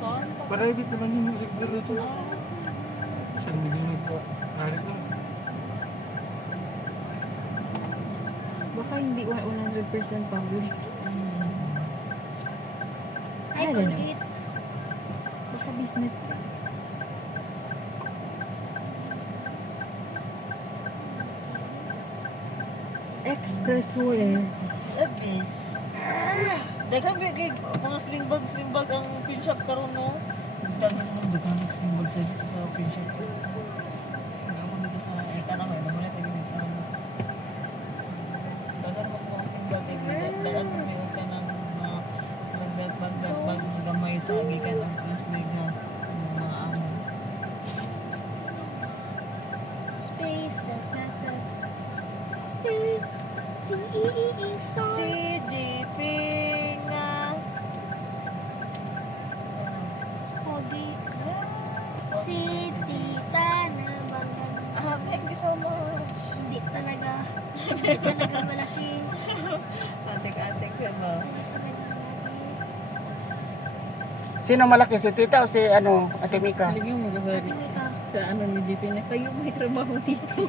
Saan? Private naman yung music video to. Isang milyon nagpa. Harit lang. Baka hindi 100% public. Ay, I don't know. Colgate. Baka business ka. Expressway. Abis. Dagan ba kay mga sling bag, sling bag ang pin shop karon no? Dagan mo dagan ng sling bag sa sa pin shop. Nga mo dito sa eka na may namuli tayo dito. Dagan mo mga sling bag kay dagan mo may ka ng mga bag bag bag bag bag gamay sa gikan ang Las Vegas mga amo. Space, S, S, S. Space. C-E-E-E, star. Si JP nga Colgate. Si Tita na. Ah, thank you so much. Hindi talaga. Hindi talaga malaki. Atik-atik ka. Sino malaki? Si tita o si ano, Ate Mika? Lagyan mo sa, sa ano ni GP na kayo may trabaho dito.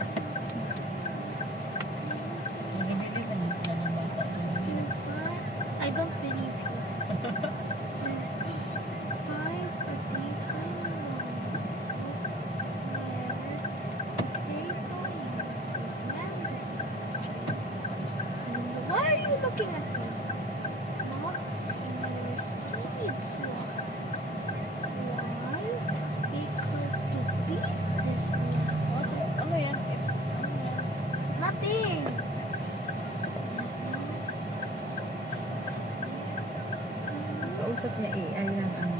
Kausap niya AI ng ano,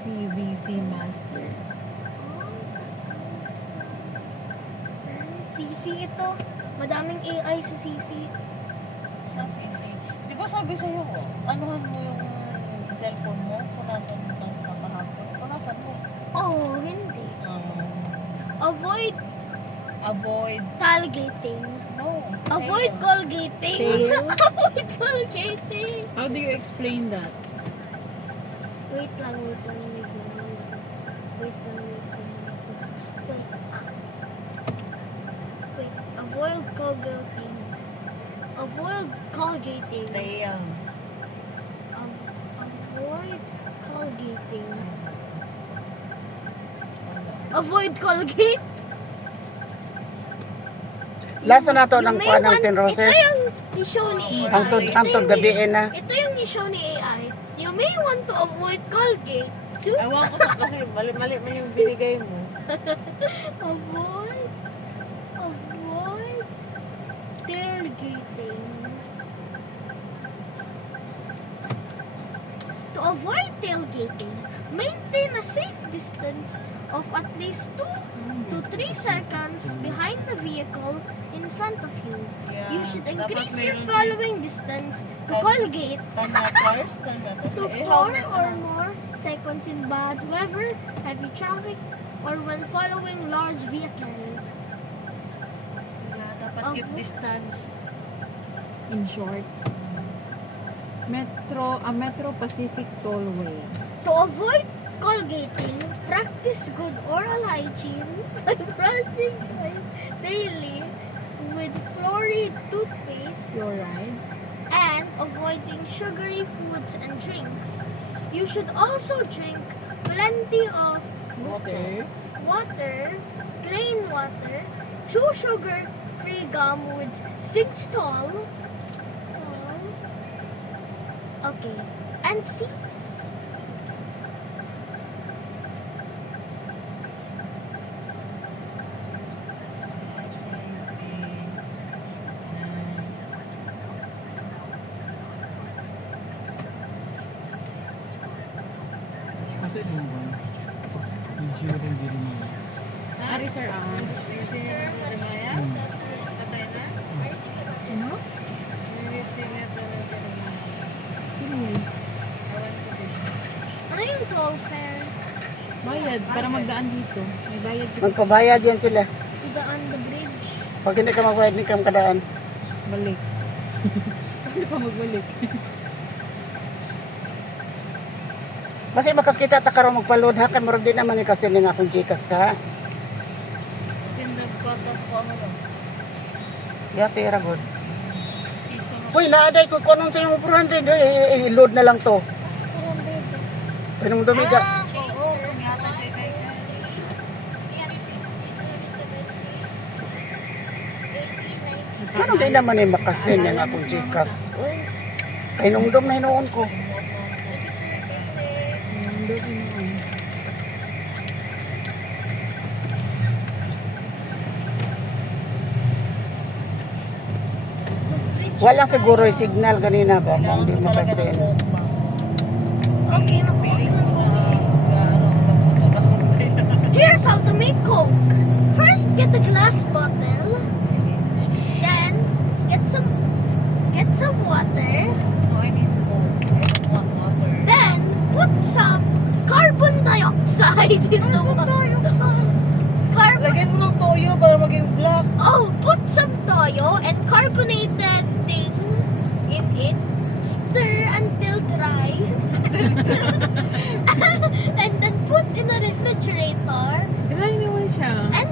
PVC Master. CC ito. Madaming AI sa CC. Ang sisi. Di ba sabi sa'yo, anuhan mo yung cellphone mo? Punasan mo ng papahapon. Punasan mo. Oh, hindi. Um, Avoid avoid. tailgating. No. Avoid Tail. colgating. Tail? Avoid colgating. How do you explain that? Wait lang, wait lang, wait lang. Wait lang, wait lang. Wait. Wait. Avoid colgating. Avoid colgating. Tail. Av- avoid colgating. Avoid colgate. Lasa na to ng kuha ng Tin Roses. Ito yung ni-show ni AI. Hangtod, Ito hangtod yung gabi ni- na. Ito yung ni-show ni AI. You may want to avoid Colgate to Ewan ko sa kasi mali-mali man yung binigay mo. avoid avoid tailgating. To avoid tailgating, maintain a safe distance of at least 2 to 3 seconds behind the vehicle in front of you. Yeah. You should increase your following distance to Tan- Colgate Tan meters, tan meters. to Eh, 4 or more seconds in bad weather, heavy traffic, or when following large vehicles. Yeah, dapat keep distance. In short, Metro, a Metro Pacific Tollway. To avoid colgating, practice good oral hygiene by brushing teeth daily with fluoride toothpaste Fluoride. and avoiding sugary foods and drinks. You should also drink plenty of Water. water, plain water, true sugar-free gum with Singstol. Okay, and see. Ari sir, ah. Ano? Ano yung toll fare? Bayad, para magdaan dito. May bayad ka. Magpabayad yan sila. To the on the bridge? Pag hindi ka magbayad, hindi ka makadaan. Balik. Paano pa magbalik? Basta makakita ta karon magpaload ha kay murag di naman ni kasi ning akong Gcash ka. Kasi nagpapas ko ano lang. Ya pera god. Uy, naaday ko kunong sa yung 400 eh, i-load na lang to. Pinong dumiga. Ah, oo. Kunyata kay kay kay. Pero di naman eh makasin yung akong Gcash. Uy, nung dum na hinuon ko. Walang siguro yung signal kanina ba kung di ko coke pa. Okay, Feeling mag-open ko na na ano. Here's how to make Coke. First, get a glass bottle. Then, get some get some water. excited na Ano ba tayo kasama? Carbon... Lagyan mo ng toyo para maging black. Oh, put some toyo and carbonated thing in it. Stir until dry. and then put in a refrigerator. Dry naman siya.